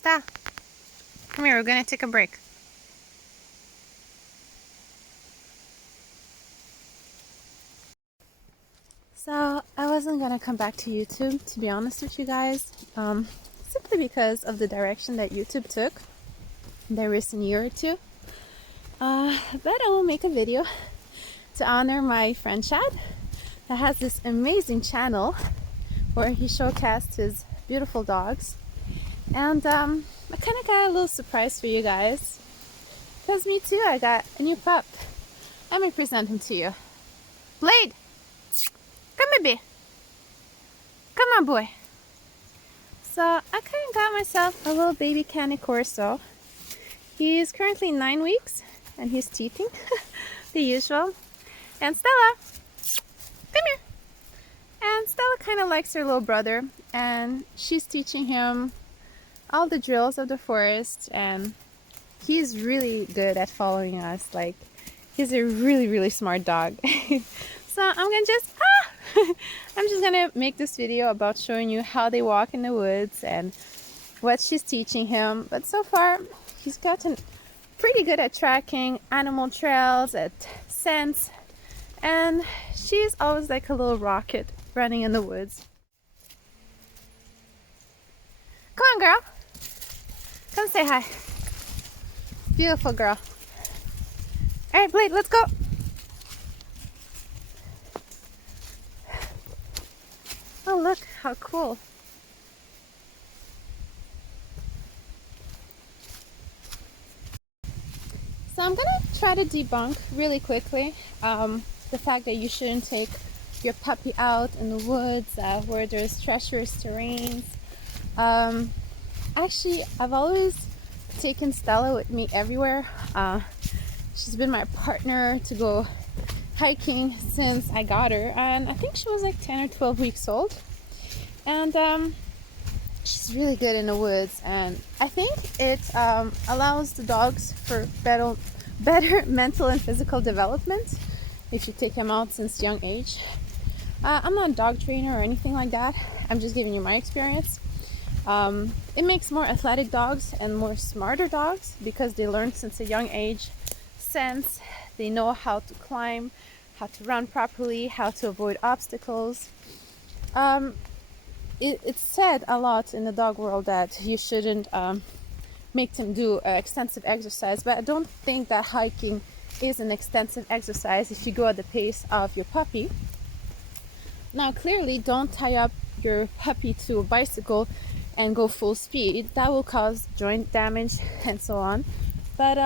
Stop. Come here, we're gonna take a break. So I wasn't gonna come back to YouTube, to be honest with you guys, simply because of the direction that YouTube took in the recent year or two. But I will make a video to honor my friend Chad that has this amazing channel where he showcased his beautiful dogs. And I kind of got a little surprise for you guys, because me too, I got a new pup. Let me present him to you. Blade! Come baby. Come on, boy. So I kind of got myself a little baby Cane Corso. He's currently 9 weeks and he's teething, the usual. And Stella, come here. And Stella kind of likes her little brother, and she's teaching him all the drills of the forest, and he's really good at following us. Like, he's a really smart dog. So I'm just gonna make this video about showing you how they walk in the woods and what she's teaching him. But so far he's gotten pretty good at tracking animal trails, at scents, and she's always like a little rocket running in the woods. Come on, girl. Come say hi. Beautiful girl. All right, Blade, let's go. Oh, look how cool. So I'm gonna try to debunk really quickly the fact that you shouldn't take your puppy out in the woods where there's treacherous terrains. Actually, I've always taken Stella with me everywhere. She's been my partner to go hiking since I got her, and I think she was like 10 or 12 weeks old. And she's really good in the woods, and I think it allows the dogs for better mental and physical development if you take them out since young age. I'm not a dog trainer or anything like that. I'm just giving you my experience. It makes more athletic dogs and more smarter dogs because they learn since a young age sense. They know how to climb, how to run properly, how to avoid obstacles. It's said a lot in the dog world that you shouldn't make them do extensive exercise, but I don't think that hiking is an extensive exercise if you go at the pace of your puppy. Now, clearly, don't tie up your puppy to a bicycle and go full speed. That will cause joint damage and so on. But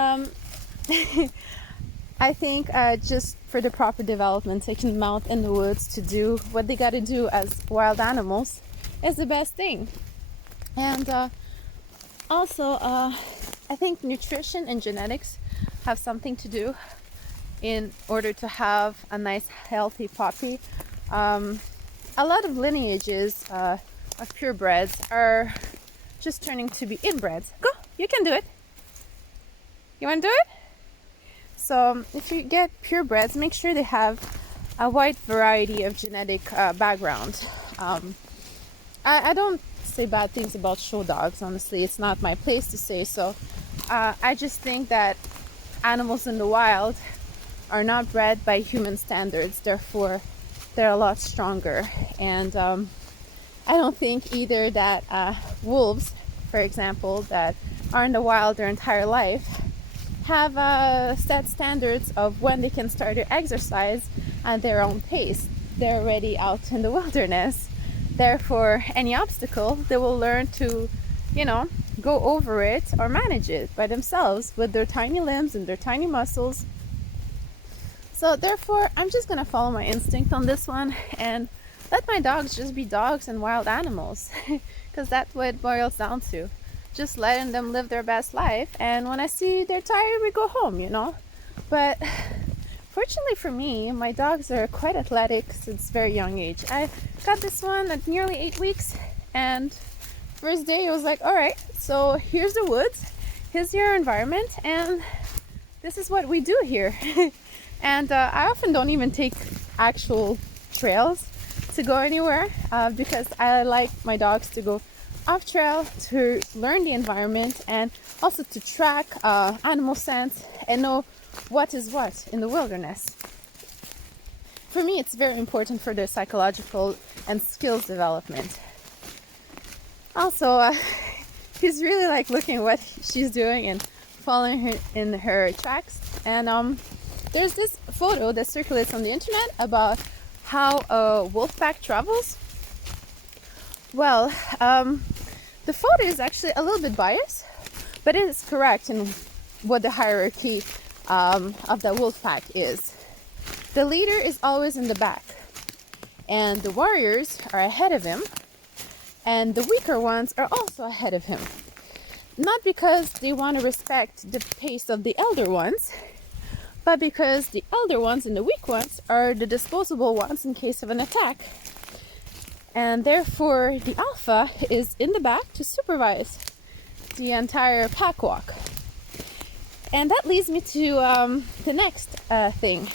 I think just for the proper development, taking them out in the woods to do what they got to do as wild animals is the best thing. And also, I think nutrition and genetics have something to do in order to have a nice, healthy puppy. A lot of lineages of purebreds are just turning to be inbreds. Go, you can do it. You want to do it? So if you get purebreds, make sure they have a wide variety of genetic background. I don't say bad things about show dogs, honestly. It's not my place to say so. I just think that animals in the wild are not bred by human standards, therefore they're a lot stronger. And I don't think either that wolves, for example, that are in the wild their entire life, have set standards of when they can start to exercise at their own pace. They're already out in the wilderness. Therefore, any obstacle, they will learn to, go over it or manage it by themselves with their tiny limbs and their tiny muscles. So therefore, I'm just gonna follow my instinct on this one and let my dogs just be dogs and wild animals, because that's what it boils down to. Just letting them live their best life, and when I see they're tired, we go home, But fortunately for me, my dogs are quite athletic since very young age. I got this one at nearly 8 weeks, and first day I was like, all right, so here's the woods, here's your environment, and this is what we do here. And I often don't even take actual trails to go anywhere because I like my dogs to go off trail to learn the environment and also to track animal scents and know what is what in the wilderness. For me, it's very important for their psychological and skills development. Also, he's really like looking at what she's doing and following her in her tracks. And there's this photo that circulates on the internet about how a wolf pack travels. Well, the photo is actually a little bit biased, but it is correct in what the hierarchy of the wolf pack is. The leader is always in the back, and the warriors are ahead of him, and the weaker ones are also ahead of him. Not because they want to respect the pace of the elder ones, but because the elder ones and the weak ones are the disposable ones in case of an attack. And therefore, the alpha is in the back to supervise the entire pack walk. And that leads me to the next thing,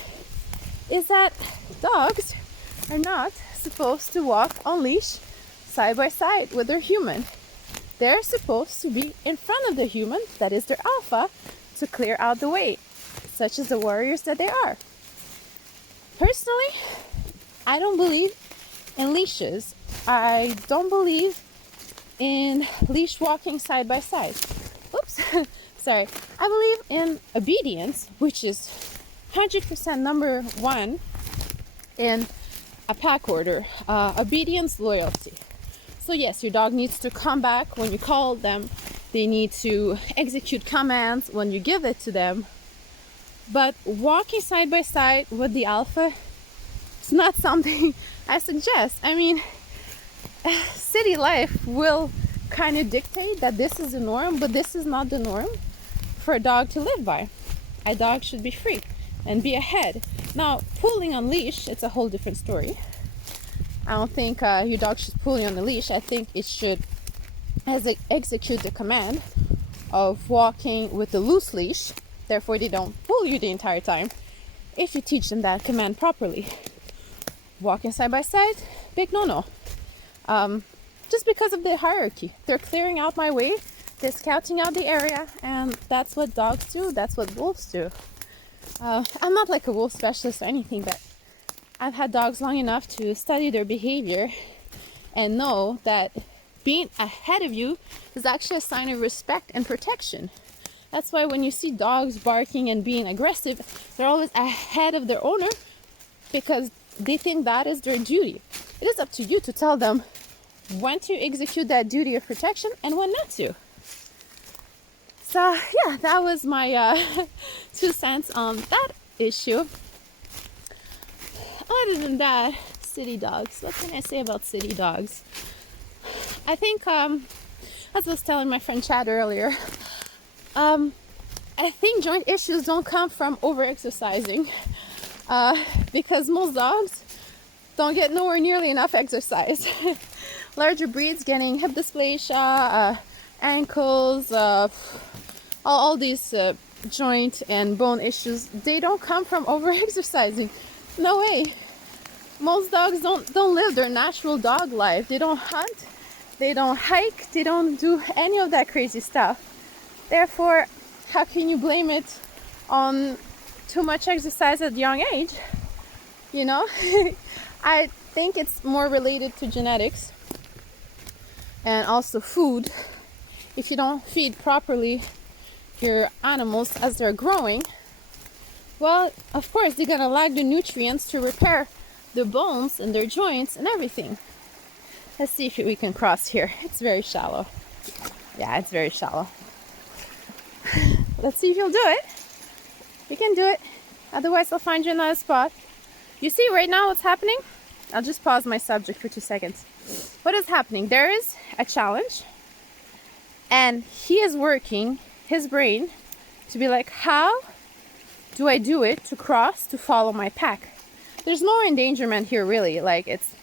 is that dogs are not supposed to walk on leash side by side with their human. They're supposed to be in front of the human, that is their alpha, to clear out the way, such as the warriors that they are. Personally, I don't believe in leashes. I don't believe in leash walking side by side. Oops, sorry. I believe in obedience, which is 100% number one in a pack order. Obedience, loyalty. So yes, your dog needs to come back when you call them. They need to execute commands when you give it to them. But walking side by side with the alpha is not something I suggest. I mean, city life will kind of dictate that this is the norm, but this is not the norm for a dog to live by. A dog should be free and be ahead. Now, pulling on leash, it's a whole different story. I don't think your dog should pull you on the leash. I think it should execute the command of walking with a loose leash. Therefore, they don't pull you the entire time if you teach them that command properly. Walking side by side, big no-no. Just because of the hierarchy. They're clearing out my way. They're scouting out the area. And that's what dogs do. That's what wolves do. I'm not like a wolf specialist or anything, but I've had dogs long enough to study their behavior and know that being ahead of you is actually a sign of respect and protection. That's why when you see dogs barking and being aggressive, they're always ahead of their owner because they think that is their duty. It is up to you to tell them when to execute that duty of protection and when not to. So yeah, that was my 2 cents on that issue. Other than that, city dogs. What can I say about city dogs? I think, as I was telling my friend Chad earlier, I think joint issues don't come from over-exercising because most dogs don't get nowhere nearly enough exercise. Larger breeds getting hip dysplasia, ankles, all these joint and bone issues, they don't come from over-exercising. No way. Most dogs don't live their natural dog life. They don't hunt, they don't hike, they don't do any of that crazy stuff. Therefore, how can you blame it on too much exercise at a young age? You know? I think it's more related to genetics and also food. If you don't feed properly your animals as they're growing, well, of course, they're going to lack the nutrients to repair their bones and their joints and everything. Let's see if we can cross here. It's very shallow. Yeah, it's very shallow. Let's see if you'll do it. You can do it. Otherwise, I'll find you another spot. You see right now what's happening? I'll just pause my subject for 2 seconds. What is happening? There is a challenge. And he is working his brain to be like, how do I do it to cross, to follow my pack? There's no endangerment here really. Like it's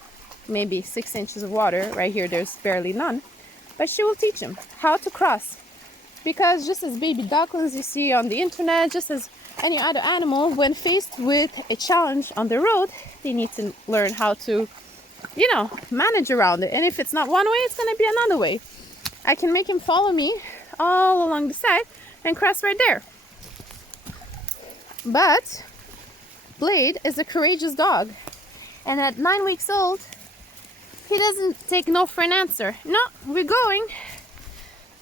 maybe 6 inches of water. Right here there's barely none. But she will teach him how to cross. Because just as baby ducklings you see on the internet, just as any other animal, when faced with a challenge on the road, they need to learn how to you know, manage around it. And if it's not one way, it's going to be another way. I can make him follow me all along the side and cross right there. But Blade is a courageous dog. And at 9 weeks old, he doesn't take no for an answer. No, we're going.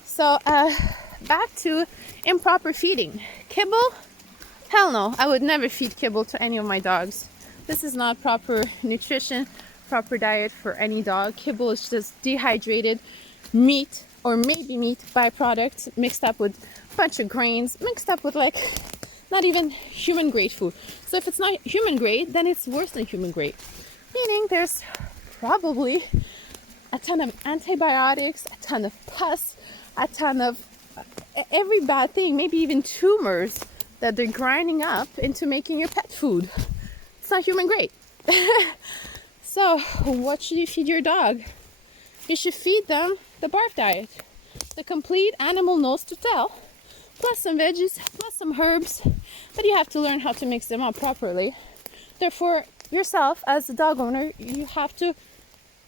So back to improper feeding. Kibble? Hell no, I would never feed kibble to any of my dogs. This is not proper nutrition, proper diet for any dog. Kibble is just dehydrated meat, or maybe meat byproduct, mixed up with a bunch of grains, mixed up with like not even human grade food. So if it's not human grade, then it's worse than human grade. Meaning there's probably a ton of antibiotics, a ton of pus, a ton of every bad thing, maybe even tumors that they're grinding up into making your pet food. It's not human grade. So what should you feed your dog? You should feed them the barf diet, the complete animal nose to tail, plus some veggies, plus some herbs, but you have to learn how to mix them up properly. Therefore, yourself as a dog owner, you have to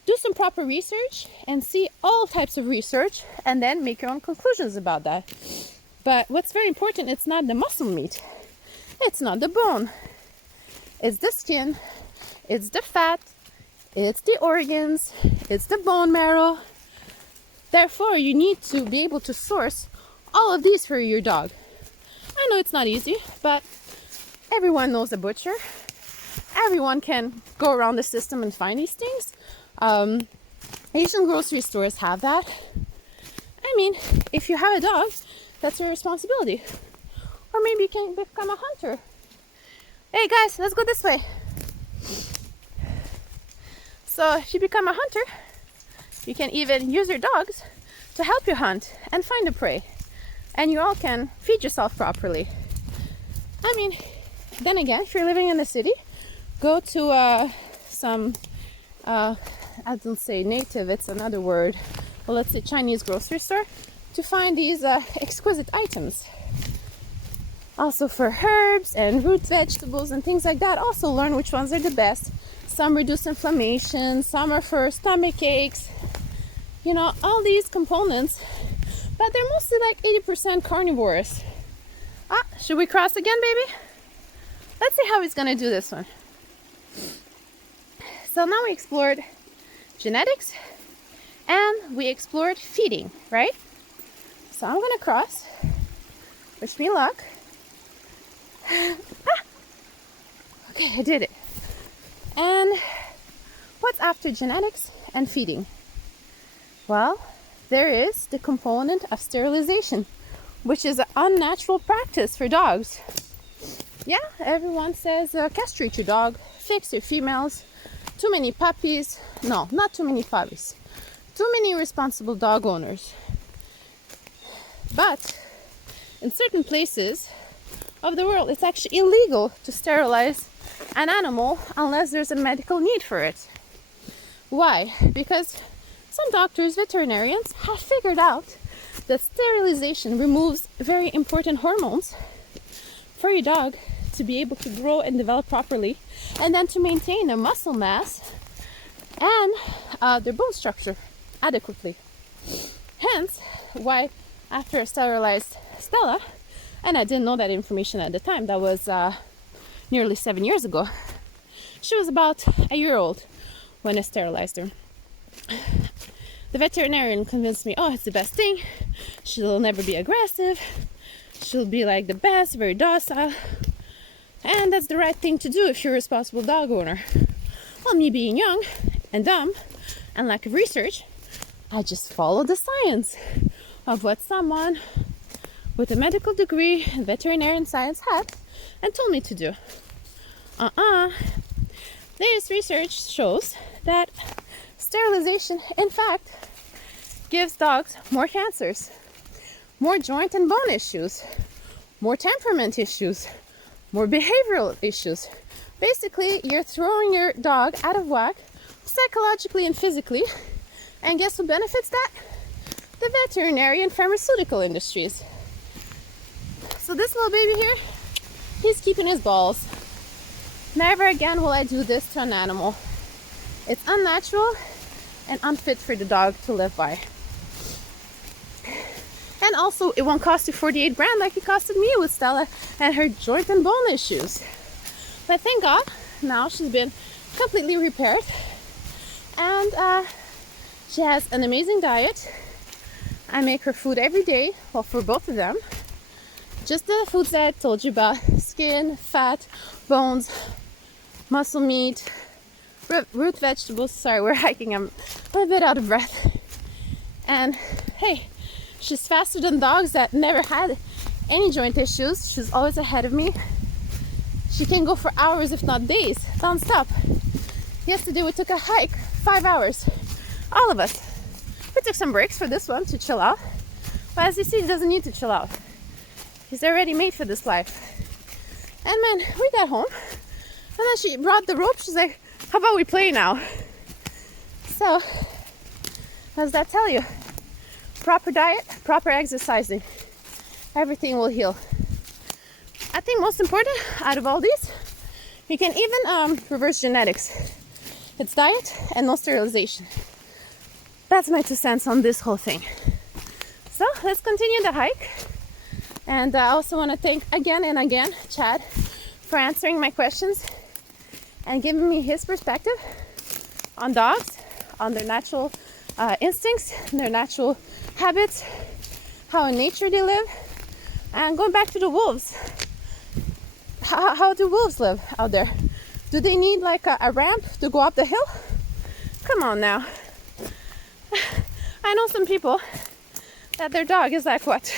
do some proper research and see all types of research and then make your own conclusions about that. But what's very important, it's not the muscle meat, it's not the bone, it's the skin, it's the fat, it's the organs, it's the bone marrow. Therefore, you need to be able to source all of these for your dog. I know it's not easy, but everyone knows a butcher. Everyone can go around the system and find these things. Asian grocery stores have that. I mean, if you have a dog, that's your responsibility. Or maybe you can become a hunter. Hey guys, let's go this way. So if you become a hunter, you can even use your dogs to help you hunt and find the prey. And you all can feed yourself properly. I mean, then again, if you're living in the city, go to some, I don't say native, it's another word. Well, let's say Chinese grocery store to find these exquisite items. Also for herbs and root vegetables and things like that, also learn which ones are the best. Some reduce inflammation, some are for stomach aches. You know, all these components, but they're mostly like 80% carnivorous. Should we cross again, baby? Let's see how he's gonna do this one. So now we explored genetics and we explored feeding, right? So I'm gonna cross. Wish me luck. Okay, I did it. And what's after genetics and feeding? Well, there is the component of sterilization, which is an unnatural practice for dogs. Yeah, everyone says castrate your dog, fix your females, too many puppies. No, not too many puppies. Too many responsible dog owners. But in certain places of the world, it's actually illegal to sterilize an animal unless there's a medical need for it. Why? Because some doctors, veterinarians, have figured out that sterilization removes very important hormones for your dog to be able to grow and develop properly, and then to maintain their muscle mass and their bone structure adequately. Hence, why after I sterilized Stella, and I didn't know that information at the time, that was nearly 7 years ago. She was about a year old when I sterilized her. The veterinarian convinced me, oh, it's the best thing. She'll never be aggressive. She'll be like the best, very docile. And that's the right thing to do if you're a responsible dog owner. Well, me being young and dumb and lack of research, I just followed the science of what someone with a medical degree in veterinarian science had and told me to do. This research shows that sterilization, in fact, gives dogs more cancers, more joint and bone issues, more temperament issues, more behavioral issues. Basically, you're throwing your dog out of whack psychologically and physically. And guess who benefits that? The veterinary and pharmaceutical industries. So this little baby here, he's keeping his balls. Never again will I do this to an animal. It's unnatural and unfit for the dog to live by. And also, it won't cost you 48 grand like it costed me with Stella and her joint and bone issues. But thank God, now she's been completely repaired. And she has an amazing diet. I make her food every day, well, for both of them. Just the foods that I told you about: skin, fat, bones, muscle meat, root vegetables. Sorry, we're hiking, I'm a little bit out of breath. And hey, she's faster than dogs that never had any joint issues. She's always ahead of me. She can go for hours, if not days, non-stop. Yesterday we took a hike, 5 hours. All of us. We took some breaks for this one to chill out. But as you see, he doesn't need to chill out. He's already made for this life. And man, we got home. And then she brought the rope. She's like, how about we play now? So, what does that tell you? Proper diet, proper exercising. Everything will heal. I think most important out of all these, you can even reverse genetics. It's diet and no sterilization. That's my 2 cents on this whole thing. So let's continue the hike. And I also want to thank again and again Chad for answering my questions and giving me his perspective on dogs, on their natural instincts, their natural habits, how in nature they live. And going back to the wolves, how do wolves live out there? Do they need like a ramp to go up the hill? Come on now. I know some people that their dog is like what,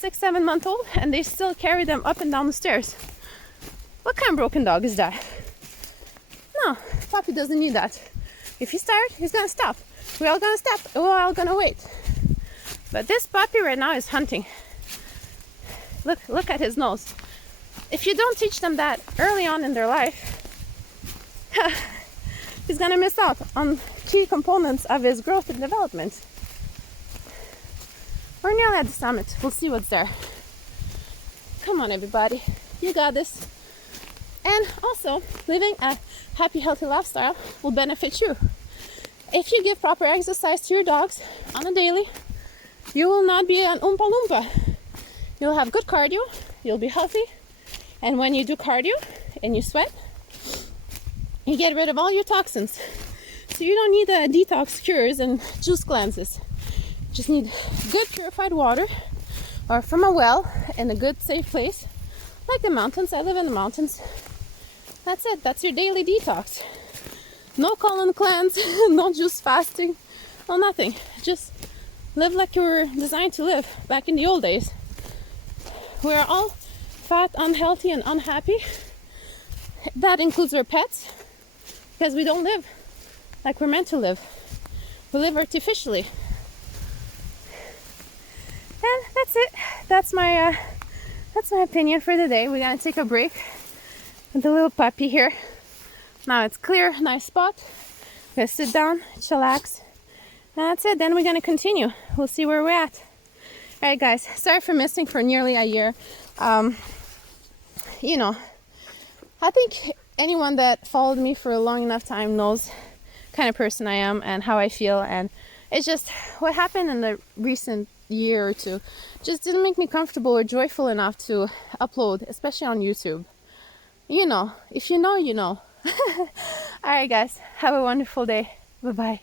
6-7 months old, and they still carry them up and down the stairs. What kind of broken dog is that? No, puppy doesn't need that. If he's tired, he's gonna stop. We're all gonna stop. We're all gonna wait. But this puppy right now is hunting. Look at his nose. If you don't teach them that early on in their life, he's gonna miss out on key components of his growth and development. We're nearly at the summit. We'll see what's there. Come on, everybody. You got this. And also, living a happy, healthy lifestyle will benefit you. If you give proper exercise to your dogs on a daily, you will not be an Oompa Loompa. You'll have good cardio, you'll be healthy, and when you do cardio and you sweat, you get rid of all your toxins. So you don't need detox cures and juice cleanses. You just need good purified water, or from a well in a good safe place, like the mountains. I live in the mountains. That's it. That's your daily detox. No colon cleanse, no juice fasting, no nothing. Just live like you were designed to live back in the old days. We're all fat, unhealthy, and unhappy. That includes our pets, because we don't live like we're meant to live. We live artificially. And that's it. That's my opinion for the day. We're gonna take a break with the little puppy here. Now it's clear, nice spot. We're gonna sit down, chillax. And that's it. Then we're gonna continue. We'll see where we're at. All right, guys. Sorry for missing for nearly a year. You know, I think anyone that followed me for a long enough time knows kind of person I am and how I feel. And it's just what happened in the recent year or two just didn't make me comfortable or joyful enough to upload, especially on YouTube. You know, if you know, you know. All right, guys. Have a wonderful day. Bye-bye.